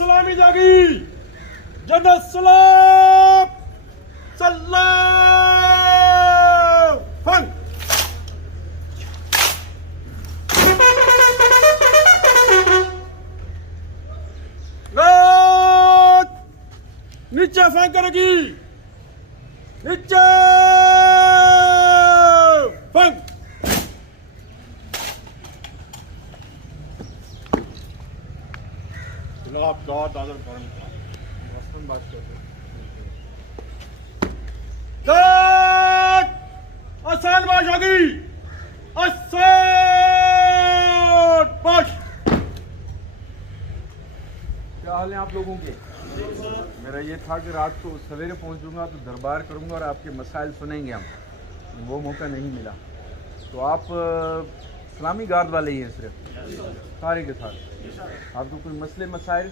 सलामी जागी जन्नत सलाम सलाम फंग नीचे फेंक करेगी नीचे फेंक आप गॉड दादर फॉर्म बात करते आसान बाश आ गई आसान बाश। क्या हाल है आप लोगों के? मेरा ये था कि रात को सवेरे पहुंचूंगा तो दरबार करूंगा और आपके मसाइल सुनेंगे हम, वो मौका नहीं मिला। तो आप इस्लामी गार्ड वाले ही हैं सिर्फ सारे के साथ? आपको कोई मसले मसाइल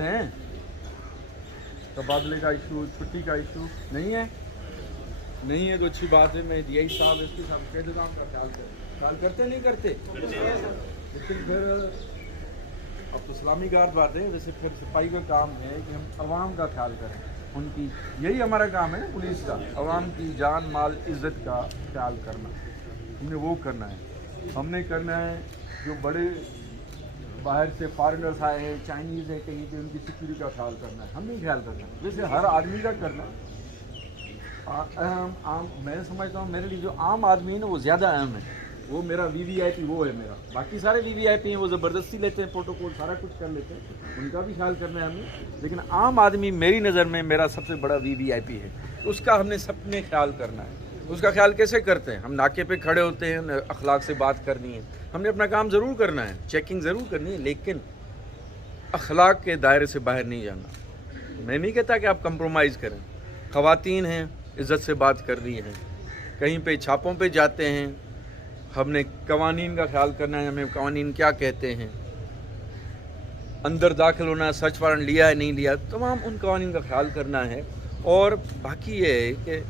हैं? तबादले का इशू, छुट्टी का इशू नहीं है? नहीं है तो अच्छी बात है। मैं यही साहब इसके साथ कह देता हूँ आपका ख्याल करते नहीं करते, लेकिन फिर अब तो इस्लामी गार्ड बात है। वैसे फिर सिपाही का काम है कि हम अवाम का ख्याल करें, उनकी, यही हमारा काम है ना पुलिस का, अवाम की जान माल इज़्ज़त का ख्याल करना। हमने वो करना है, हमने करना है जो बड़े बाहर से फॉरेनर्स आए हैं, चाइनीज़ हैं कहीं पे, उनकी सिक्योरिटी का ख्याल करना है, हम नहीं ख्याल करना है। वैसे हर आदमी का करना आम मैं समझता हूँ मेरे लिए जो आम आदमी है ना वो ज़्यादा अहम है। वो मेरा वीवीआईपी वो है मेरा, बाकी सारे वीवीआईपी हैं वो ज़बरदस्ती लेते हैं, प्रोटोकॉल सारा कुछ कर लेते हैं, उनका भी ख्याल करना है हमें। लेकिन आम आदमी मेरी नज़र में मेरा सबसे बड़ा वीवीआईपी है, उसका हमने सबने ख्याल करना है। उसका ख्याल कैसे करते हैं? हम नाके पे खड़े होते हैं, अखलाक से बात करनी है, हमने अपना काम ज़रूर करना है, चेकिंग ज़रूर करनी है, लेकिन अखलाक के दायरे से बाहर नहीं जाना। मैं नहीं कहता कि आप कंप्रोमाइज़ करें, ख़वातीन हैं, इज़्ज़त से बात कर रही हैं, कहीं पे छापों पे जाते हैं, हमने कवानीन का ख्याल करना है, हमें कवानीन क्या कहते हैं, अंदर दाखिल होना, सर्च वारंट लिया है नहीं लिया, तमाम उन कवानीन का ख्याल करना है। और बाकी ये है कि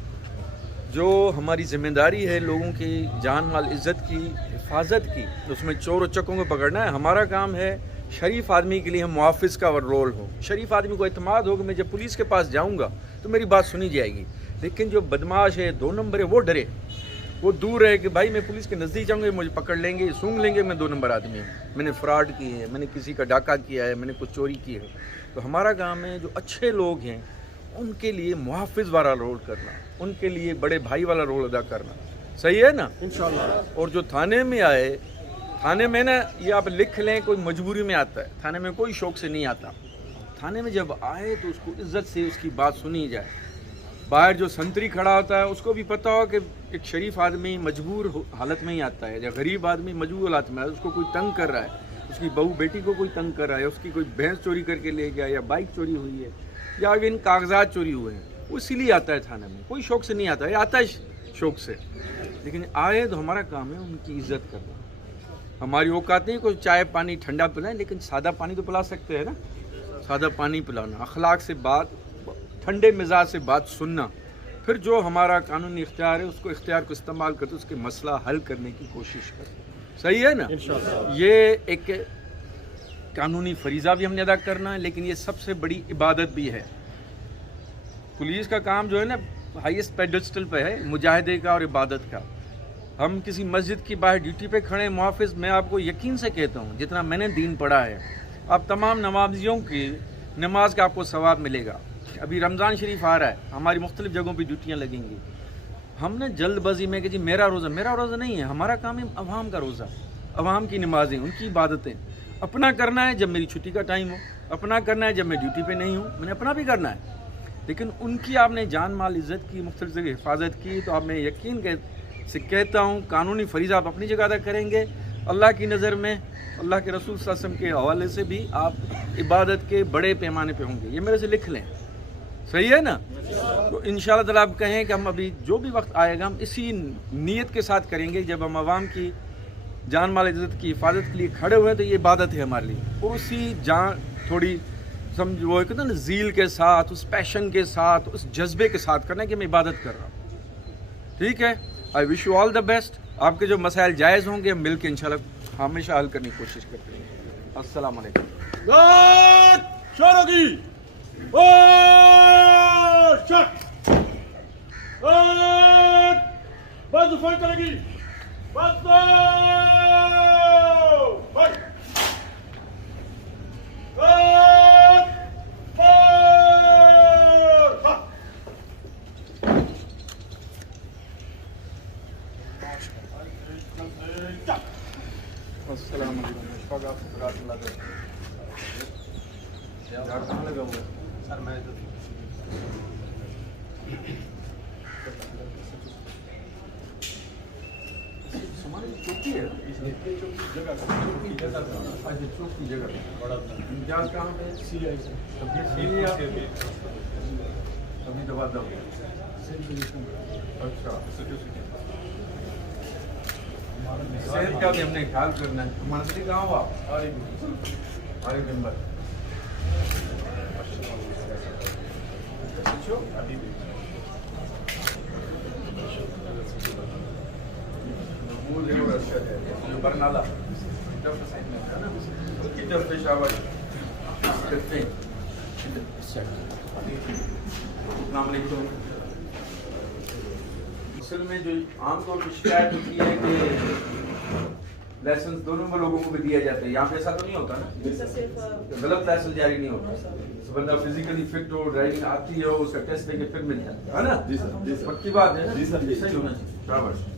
जो हमारी ज़िम्मेदारी है लोगों की जान माल इज़्ज़त की हिफाजत की, उसमें चोर और चक्कों को पकड़ना है। हमारा काम है शरीफ आदमी के लिए हम मुहाफ़िज़ का रोल हो, शरीफ आदमी को इत्मीनान हो कि मैं जब पुलिस के पास जाऊँगा तो मेरी बात सुनी जाएगी। लेकिन जो बदमाश है, 2 नंबर है, वो डरे, वो दूर रहे कि भाई मैं पुलिस के नज़दीक जाऊँगा मुझे पकड़ लेंगे, सूंघ लेंगे, मैं 2 नंबर आदमी हूँ, मैंने फ्रॉड की है, मैंने किसी का डाका किया है, मैंने कुछ चोरी की है। तो हमारा काम है जो अच्छे लोग हैं उनके लिए मुहाफ़िज़ वाला रोल करना, उनके लिए बड़े भाई वाला रोल अदा करना, सही है ना इंशाअल्लाह। और जो थाने में आए, थाने में ना ये आप लिख लें, कोई मजबूरी में आता है, थाने में कोई शौक़ से नहीं आता। थाने में जब आए तो उसको इज़्ज़त से उसकी बात सुनी जाए। बाहर जो संतरी खड़ा होता है उसको भी पता हो कि एक शरीफ आदमी मजबूर हालत में ही आता है, या गरीब आदमी मजबूर हालत में है, उसको कोई तंग कर रहा है, उसकी बहू बेटी को कोई तंग कर रहा है, उसकी कोई भैंस चोरी करके ले गया, या बाइक चोरी हुई है, या इन कागजात चोरी हुए हैं, वो इसीलिए आता है थाने में, कोई शौक़ से नहीं आता है, आता है शौक़ से। लेकिन आए तो हमारा काम है उनकी इज़्ज़त करना। हमारी औकात नहीं कोई चाय पानी ठंडा पिलाएं, लेकिन सादा पानी तो पिला सकते हैं ना, सादा पानी पिलाना, अखलाक से बात, ठंडे मिजाज से बात सुनना, फिर जो हमारा कानूनी इख्तियार है उसको इख्तियार को इस्तेमाल करते उसके मसला हल करने की कोशिश करें, सही है ना। ये एक कानूनी फरीज़ा भी हमने अदा करना है, लेकिन ये सबसे बड़ी इबादत भी है। पुलिस का काम जो है ना हाईएस्ट पेडेस्टल पे है, मुजाहिदे का और इबादत का। हम किसी मस्जिद की बाहर ड्यूटी पे खड़े मुहाफ़िज़, मैं आपको यकीन से कहता हूँ जितना मैंने दीन पढ़ा है, आप तमाम नमाजियों की नमाज का आपको सवाब मिलेगा। अभी रमज़ान शरीफ आ रहा है, हमारी मुख्तलिफ़ जगहों पे ड्यूटियाँ लगेंगी। हमने जल्दबाजी में कि जी मेरा रोज़ा नहीं है, हमारा काम है अवाम का रोज़ा, अवाम की नमाज़ें, उनकी इबादतें। अपना करना है जब मेरी छुट्टी का टाइम हो, अपना करना है जब मैं ड्यूटी पे नहीं हूँ, मैंने अपना भी करना है, लेकिन उनकी आपने जान माल इज़्ज़त की, मुख्तलिफ़ जगह हिफाजत की, तो आप मैं यकीन से कहता हूँ कानूनी फरीज़ा आप अपनी जगह अदा करेंगे। अल्लाह की नज़र में, अल्लाह के रसूल सल्लल्लाहु अलैहि वसल्लम के हवाले से भी आप इबादत के बड़े पैमाने पे होंगे, ये मेरे से लिख लें, सही है ना। तो इंशाअल्लाह ताला आप कहें कि हम अभी जो भी वक्त आएगा हम इसी नीयत के साथ करेंगे, जब हम आवाम की जान माल इज़्ज़त की हिफाजत के लिए खड़े हुए हैं तो ये इबादत है हमारे लिए, और उसी जान थोड़ी समझ वो कहते हैं ना ज़ील के साथ, उस पैशन के साथ, उस जज्बे के साथ करना है कि मैं इबादत कर रहा हूँ, ठीक है। I wish you all the best. आपके जो मसाइल जायज़ होंगे हम मिल के इंशाअल्लाह हमेशा हल करने की कोशिश करते हैं। السلام علیکم. God! Sharagi! Oh, shot! God! Buzz the fight karegi! Buzz the fight! God! Fire! Ha! السلام علیکم. اشفاق آپ سے برات اللہ دے. یار کہاں لگا ہوا ہے؟ سر میں ہماری چوکی ہے. چوک کی جگہ امتیاز کہاں پہ؟ ابھی دبا دو. اچھا صحت کا بھی ہم نے خیال کرنا ہے. منزلی کہاں ہوا؟ ہمارے ممبر برنالہ پشاور. السلام علیکم. اصل میں جو عام طور پر شکایت ہوتی ہے کہ لائسنس دونوں لوگوں کو بھی دیا جاتا ہے, یہاں پہ ایسا تو نہیں ہوتا نا, غلط لائسنس جاری نہیں ہوتا. بندہ فزیکلی فٹ ہو, ڈرائیونگ آتی ہے, اس کا ٹیسٹ لے کے پھر مل جاتا ہے نا. پکی بات ہے نا, صحیح ہونا چاہیے.